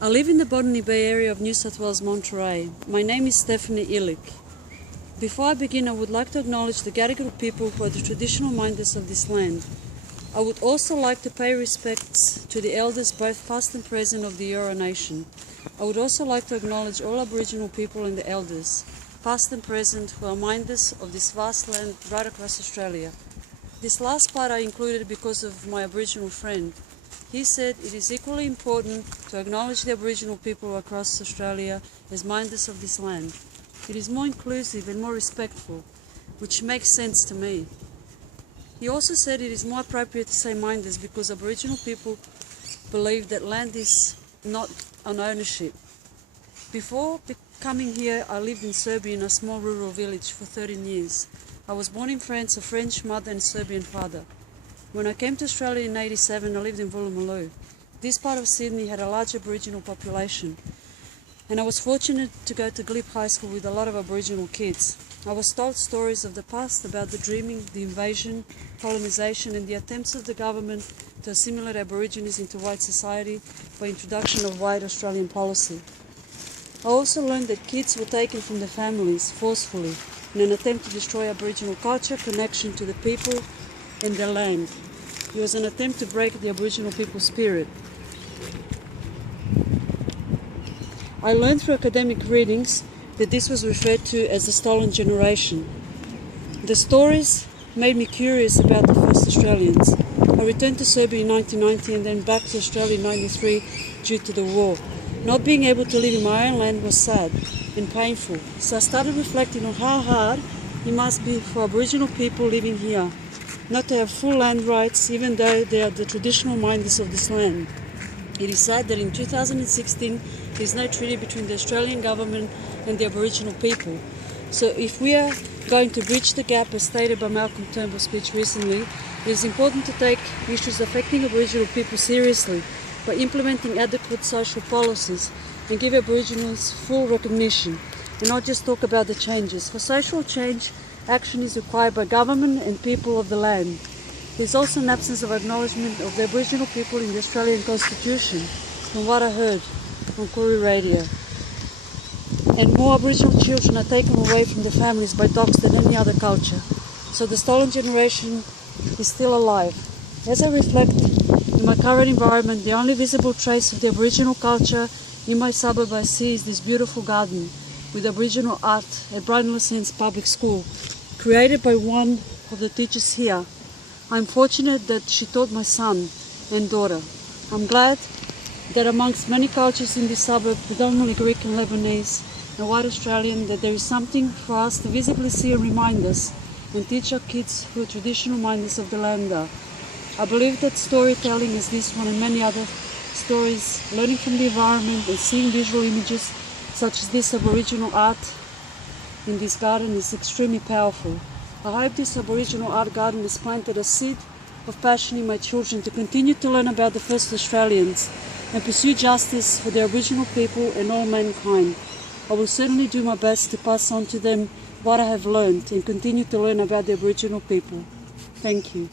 I live in the Bodna Bay area of New South Wales, Monterey. My name is Stephanie Illick. Before I begin, I would like to acknowledge the Gadigal people who are the traditional minders of this land. I would also like to pay respects to the elders, both past and present, of the Eora Nation. I would also like to acknowledge all Aboriginal people and the elders, past and present, who are minders of this vast land right across Australia. This last part I included because of my Aboriginal friend. He said it is equally important to acknowledge the Aboriginal people across Australia as minders of this land. It is more inclusive and more respectful, which makes sense to me. He also said it is more appropriate to say minders because Aboriginal people believe that land is not an ownership. Before coming here, I lived in Serbia in a small rural village for 13 years. I was born in France, a French mother and Serbian father. When I came to Australia in '87, I lived in Woolloomooloo. This part of Sydney had a large Aboriginal population, and I was fortunate to go to Glebe High School with a lot of Aboriginal kids. I was told stories of the past about the dreaming, the invasion, colonisation and the attempts of the government to assimilate Aborigines into white society by introduction of white Australian policy. I also learned that kids were taken from their families forcefully in an attempt to destroy Aboriginal culture, connection to the people and their land. It was an attempt to break the Aboriginal people's spirit. I learned through academic readings that this was referred to as the stolen generation. The stories made me curious about the first Australians. I returned to Serbia in 1990 and then back to Australia in 1993 due to the war. Not being able to live in my own land was sad and painful, so I started reflecting on how hard it must be for Aboriginal people living here, not to have full land rights even though they are the traditional minders of this land. It is sad that in 2016 there is no treaty between the Australian government and the Aboriginal people. So if we are going to bridge the gap as stated by Malcolm Turnbull's speech recently, it is important to take issues affecting Aboriginal people seriously by implementing adequate social policies and give Aboriginals full recognition and not just talk about the changes. For social change, action is required by government and people of the land. There is also an absence of acknowledgement of the Aboriginal people in the Australian Constitution, from what I heard on Koori Radio. And more Aboriginal children are taken away from their families by dogs than any other culture. So the stolen generation is still alive. As I reflect in my current environment, the only visible trace of the Aboriginal culture in my suburb I see is this beautiful garden with Aboriginal art at Brighton Public School, created by one of the teachers here. I'm fortunate that she taught my son and daughter. I'm glad that amongst many cultures in this suburb, predominantly Greek and Lebanese and white Australian, that there is something for us to visibly see and remind us and teach our kids who are traditional minders of the land are. I believe that storytelling is this one and many other stories, learning from the environment and seeing visual images such as this Aboriginal art in this garden is extremely powerful. I hope this Aboriginal art garden has planted a seed of passion in my children to continue to learn about the first Australians and pursue justice for the Aboriginal people and all mankind. I will certainly do my best to pass on to them what I have learned and continue to learn about the Aboriginal people. Thank you.